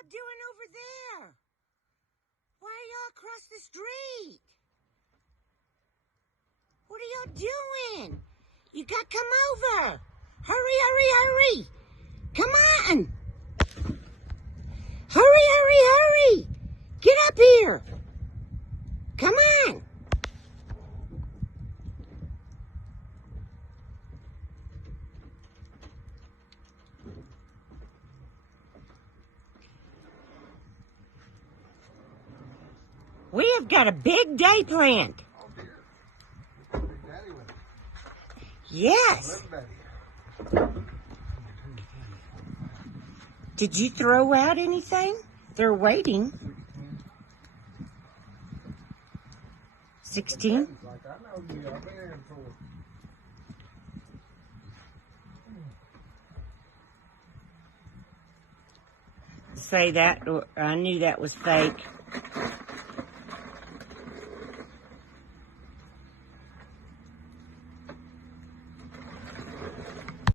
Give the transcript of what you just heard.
y'all doing over there? Why are y'all across the street? What are y'all doing? You got to come over. Hurry, hurry, hurry. Come on. Hurry, hurry, hurry. Get up here. Come on. We have got a big day planned. Oh dear. Big Daddy with it. Yes. Little Daddy. Did you throw out anything? They're waiting. 16? Like, I know you. I've been here before. Say that. I knew that was fake.